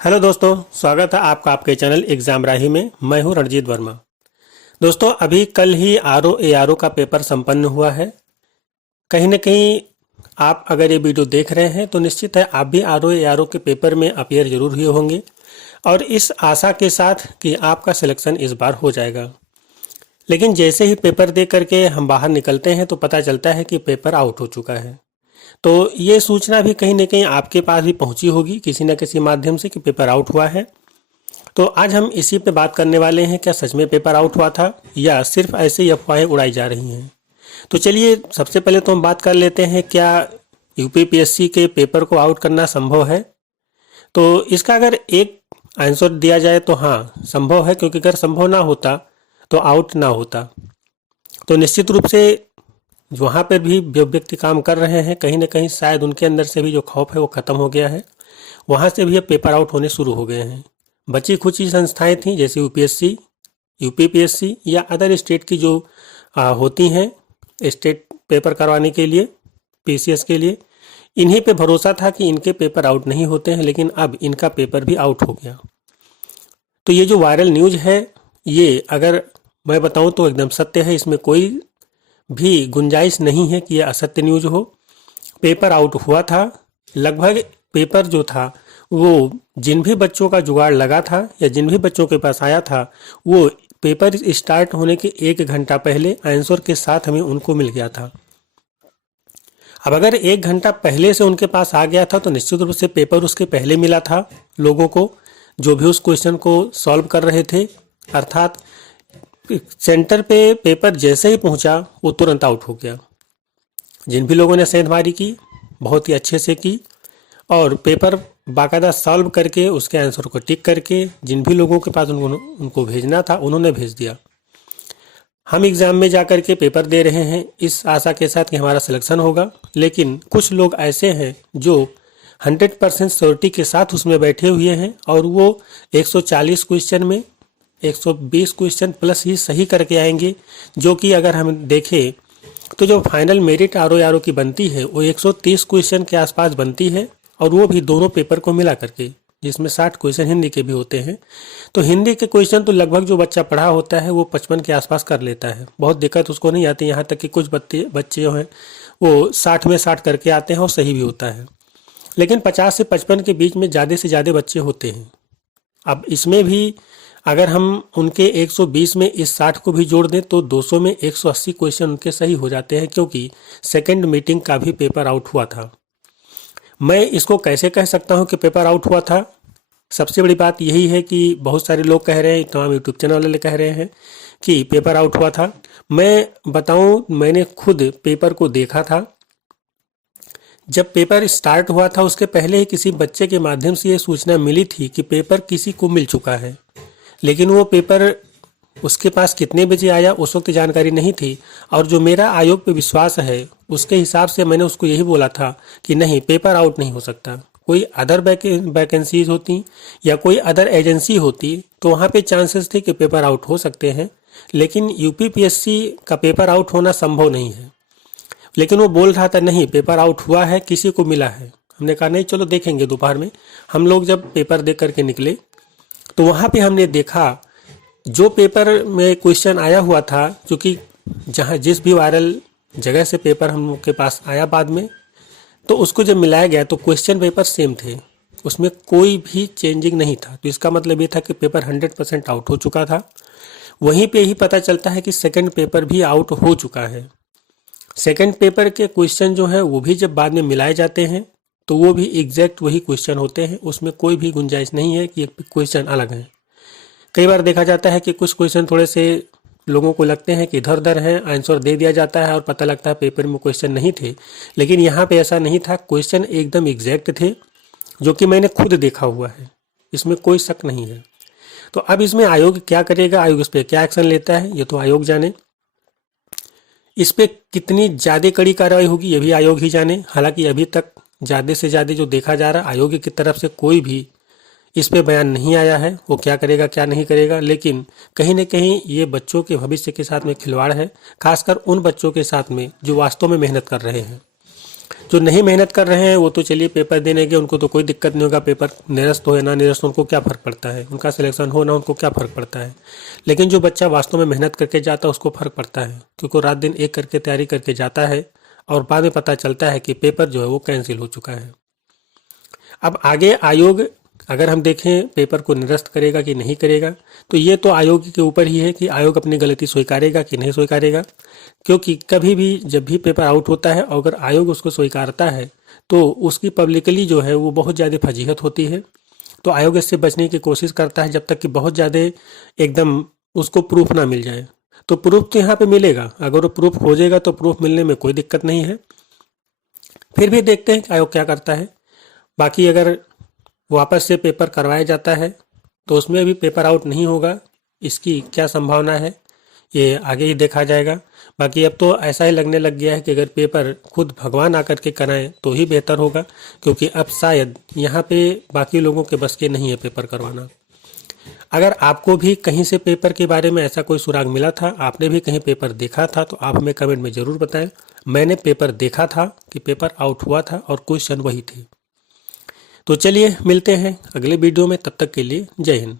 Hello दोस्तों, स्वागत है आपका आपके चैनल एग्जाम राही में। मैं हूं रणजीत वर्मा। दोस्तों, अभी कल ही आरओ एआरओ का पेपर संपन्न हुआ है। कहीं न कहीं आप अगर ये वीडियो देख रहे हैं तो निश्चित है आप भी आरओ एआरओ के पेपर में अपीयर जरूर हुए होंगे और इस आशा के साथ कि आपका सिलेक्शन इस बार हो जाएगा। लेकिन जैसे ही पेपर दे करके हम बाहर निकलते हैं तो पता चलता है कि पेपर आउट हो चुका है। तो ये सूचना भी कहीं न कहीं आपके पास भी पहुंची होगी किसी न किसी माध्यम से कि पेपर आउट हुआ है। तो आज हम इसी पे बात करने वाले हैं, क्या सच में पेपर आउट हुआ था या सिर्फ ऐसे ही अफवाहें उड़ाई जा रही हैं। तो चलिए सबसे पहले तो हम बात कर लेते हैं, क्या यूपीपीएससी के पेपर को आउट करना संभव है। तो इसका अगर एक आंसर दिया जाए तो हाँ संभव है, क्योंकि अगर संभव ना होता तो आउट ना होता। तो निश्चित रूप से वहाँ पर भी जो व्यक्ति काम कर रहे हैं कहीं ना कहीं शायद उनके अंदर से भी जो खौफ है वो ख़त्म हो गया है। वहाँ से भी अब पेपर आउट होने शुरू हो गए हैं। बची खुची संस्थाएं थीं जैसे यूपीएससी, यूपीपीएससी या अदर स्टेट की जो होती हैं स्टेट पेपर करवाने के लिए, पीसीएस के लिए, इन्हीं पे भरोसा था कि इनके पेपर आउट नहीं होते हैं, लेकिन अब इनका पेपर भी आउट हो गया। तो ये जो वायरल न्यूज़ है ये अगर मैं बताऊं तो एकदम सत्य है, इसमें कोई भी गुंजाइश नहीं है कि यह असत्य न्यूज़ हो। पेपर आउट हुआ था। लगभग पेपर जो था वो जिन भी बच्चों का जुगाड़ लगा था या जिन भी बच्चों के पास आया था वो पेपर स्टार्ट होने के 1 घंटा पहले आंसर के साथ हमें उनको मिल गया था। अब अगर 1 घंटा पहले से उनके पास आ गया था तो निश्चित रूप से पेपर उसके पहले मिला था लोगों को, जो भी उस क्वेश्चन को सॉल्व कर रहे थे। अर्थात सेंटर पे पेपर जैसे ही पहुंचा वो तुरंत आउट हो गया। जिन भी लोगों ने सेंधमारी की बहुत ही अच्छे से की और पेपर बाकायदा सॉल्व करके उसके आंसर को टिक करके जिन भी लोगों के पास उनको भेजना था उन्होंने भेज दिया। हम एग्ज़ाम में जा कर के पेपर दे रहे हैं इस आशा के साथ कि हमारा सिलेक्शन होगा, लेकिन कुछ लोग ऐसे हैं जो 100% श्योरिटी के साथ उसमें बैठे हुए हैं और वो 140 क्वेश्चन में 120 क्वेश्चन प्लस ही सही करके आएंगे, जो कि अगर हम देखें तो जो फाइनल मेरिट आरओ की बनती है वो 130 क्वेश्चन के आसपास बनती है, और वो भी दोनों पेपर को मिला करके, जिसमें 60 क्वेश्चन हिंदी के भी होते हैं। तो हिंदी के क्वेश्चन तो लगभग जो बच्चा पढ़ा होता है वो 55 के आसपास कर लेता है, बहुत दिक्कत उसको नहीं आती। यहाँ तक कि कुछ बच्चे जो हैं वो 60 में 60 करके आते हैं और सही भी होता है। लेकिन 50 से 55 के बीच में ज़्यादा से ज़्यादा बच्चे होते हैं। अब इसमें भी अगर हम उनके 120 में इस 60 को भी जोड़ दें तो 200 में 180 क्वेश्चन उनके सही हो जाते हैं, क्योंकि सेकंड मीटिंग का भी पेपर आउट हुआ था। मैं इसको कैसे कह सकता हूं कि पेपर आउट हुआ था? सबसे बड़ी बात यही है कि बहुत सारे लोग कह रहे हैं, तमाम यूट्यूब चैनल वाले कह रहे हैं कि पेपर आउट हुआ था। मैं बताऊं, मैंने खुद पेपर को देखा था। जब पेपर स्टार्ट हुआ था उसके पहले ही किसी बच्चे के माध्यम से ये सूचना मिली थी कि पेपर किसी को मिल चुका है, लेकिन वो पेपर उसके पास कितने बजे आया उस वक्त जानकारी नहीं थी। और जो मेरा आयोग पे विश्वास है उसके हिसाब से मैंने उसको यही बोला था कि नहीं, पेपर आउट नहीं हो सकता। कोई अदर वैकेंसीज होती या कोई अदर एजेंसी होती तो वहाँ पे चांसेस थे कि पेपर आउट हो सकते हैं, लेकिन यूपीपीएससी का पेपर आउट होना संभव नहीं है। लेकिन वो बोल रहा था नहीं, पेपर आउट हुआ है, किसी को मिला है। हमने कहा नहीं, चलो देखेंगे दोपहर में। हम लोग जब पेपर दे करके निकले तो वहाँ पे हमने देखा जो पेपर में क्वेश्चन आया हुआ था, क्योंकि जहाँ जिस भी वायरल जगह से पेपर हम लोग के पास आया बाद में, तो उसको जब मिलाया गया तो क्वेश्चन पेपर सेम थे, उसमें कोई भी चेंजिंग नहीं था। तो इसका मतलब ये था कि पेपर 100% आउट हो चुका था। वहीं पे ही पता चलता है कि सेकंड पेपर भी आउट हो चुका है। सेकंड पेपर के क्वेश्चन जो है वो भी जब बाद में मिलाए जाते हैं तो वो भी एग्जैक्ट वही क्वेश्चन होते हैं, उसमें कोई भी गुंजाइश नहीं है कि एक क्वेश्चन अलग है। कई बार देखा जाता है कि कुछ क्वेश्चन थोड़े से लोगों को लगते हैं कि इधर उधर हैं, आंसर दे दिया जाता है और पता लगता है पेपर में क्वेश्चन नहीं थे, लेकिन यहाँ पे ऐसा नहीं था। क्वेश्चन एकदम एग्जैक्ट थे, जो कि मैंने खुद देखा हुआ है, इसमें कोई शक नहीं है। तो अब इसमें आयोग क्या करेगा, आयोग इस पर क्या एक्शन लेता है ये तो आयोग जाने। इस पर कितनी ज़्यादा कड़ी कार्रवाई होगी ये भी आयोग ही जाने। हालांकि अभी तक ज़्यादा से ज़्यादा जो देखा जा रहा है, आयोग की तरफ से कोई भी इस पे बयान नहीं आया है वो क्या करेगा क्या नहीं करेगा। लेकिन कहीं न कहीं ये बच्चों के भविष्य के साथ में खिलवाड़ है, खासकर उन बच्चों के साथ में जो वास्तव में मेहनत कर रहे हैं। जो नहीं मेहनत कर रहे हैं वो तो चलिए पेपर देने के, उनको तो कोई दिक्कत नहीं होगा, पेपर निरस्त हो या ना निरस्त हो उनको क्या फ़र्क पड़ता है, उनका सिलेक्शन हो ना उनको क्या फ़र्क पड़ता है। लेकिन जो बच्चा वास्तव में मेहनत करके जाता है उसको फ़र्क पड़ता है, क्योंकि रात दिन एक करके तैयारी करके जाता है और बाद में पता चलता है कि पेपर जो है वो कैंसिल हो चुका है। अब आगे आयोग अगर हम देखें पेपर को निरस्त करेगा कि नहीं करेगा, तो ये तो आयोग के ऊपर ही है कि आयोग अपनी गलती स्वीकारेगा कि नहीं स्वीकारेगा। क्योंकि कभी भी जब भी पेपर आउट होता है और अगर आयोग उसको स्वीकारता है तो उसकी पब्लिकली जो है वो बहुत ज़्यादा फजीहत होती है। तो आयोग इससे बचने की कोशिश करता है जब तक कि बहुत ज़्यादा एकदम उसको प्रूफ ना मिल जाए। तो प्रूफ तो यहाँ पे मिलेगा, अगर वो प्रूफ खोजेगा तो प्रूफ मिलने में कोई दिक्कत नहीं है। फिर भी देखते हैं कि आयोग क्या करता है। बाकी अगर वापस से पेपर करवाया जाता है तो उसमें भी पेपर आउट नहीं होगा, इसकी क्या संभावना है ये आगे ही देखा जाएगा। बाकी अब तो ऐसा ही लगने लग गया है कि अगर पेपर खुद भगवान आकर के कराएं तो ही बेहतर होगा, क्योंकि अब शायद यहाँ पे बाकी लोगों के बस के नहीं है पेपर करवाना। अगर आपको भी कहीं से पेपर के बारे में ऐसा कोई सुराग मिला था, आपने भी कहीं पेपर देखा था, तो आप हमें कमेंट में ज़रूर बताएं। मैंने पेपर देखा था कि पेपर आउट हुआ था और क्वेश्चन वही थे। तो चलिए मिलते हैं अगले वीडियो में, तब तक के लिए जय हिंद।